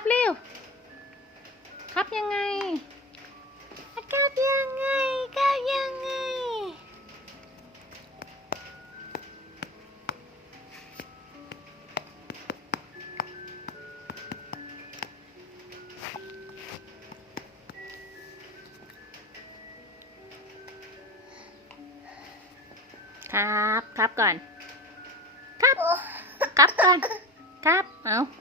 ครับเร็ว ครับยังไงครับยังไงครับยังไง ครับ ครับก่อน ครับ ครับก่อน ครับ เอา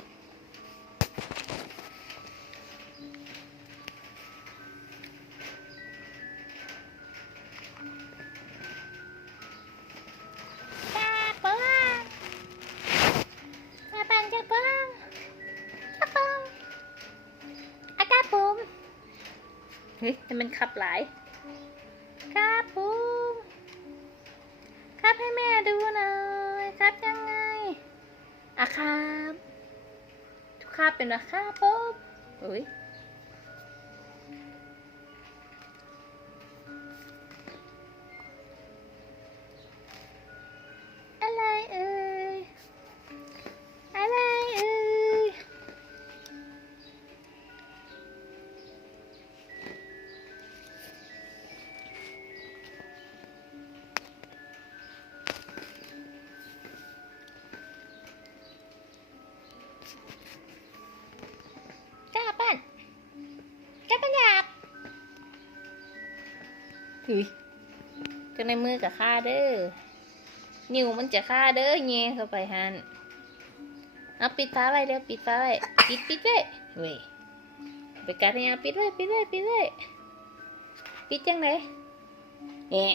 เฮ้ยแต่มันขับหลาย ครับผมครับให้แม่ดูหน่อยครับยังไงอะครับ ทุกครับเป็นอะครับผมอุ้ย กันอยาบถือจังในมือกับข้าเด้อ นิ้วมันจะข้าเด้อเงี้ยเข้าไปฮันเอาปิดฟ้าไว้เร็วปิดฟ้าไว้ปิดปิดไว้เว้ยไปกัดเนี่ยปิดไว้ปิดไว้ปิดไว้ปิดจังไหนเอ๊ะ